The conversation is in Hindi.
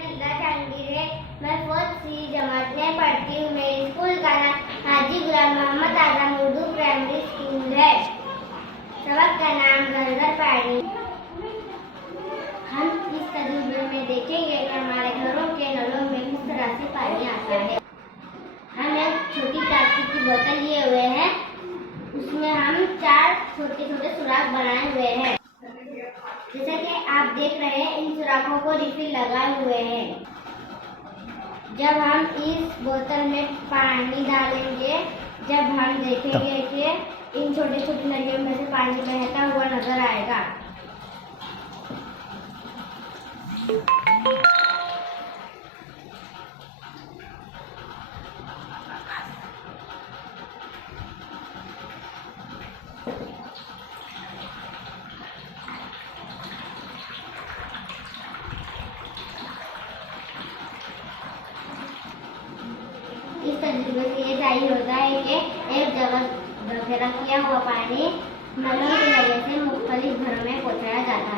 दिल्ला जहांगीर है। मैं 4th C जमात में पढ़ती हूँ। मेरे स्कूल का नाम हाजी गुलाम मोहम्मद आजम उर्दू प्राइमरी स्कूल है। सबक का नाम घर घर पानी। हम इस तजुर्बे में देखेंगे कि हमारे घरों के नलों में किस तरह से पानी आता है। हम एक छोटी प्लास्टिक की बोतल लिए हुए हैं। उसमें हम 4 छोटे छोटे सुराख बनाए हुए हैं। जैसा कि आप देख रहे हैं, इन सुराखों को रिफिल लगाए हुए हैं। जब हम इस बोतल में पानी डालेंगे, जब हम देखेंगे कि इन छोटे छोटे नलियों में से पानी बहता हुआ नजर आएगा। इस तजुर्बे से ये जाहिर होता है कि एक जगह जमा किया हुआ पानी नलों के जरिए से मुख्तलिफ घरों में पहुंचाया जाता है।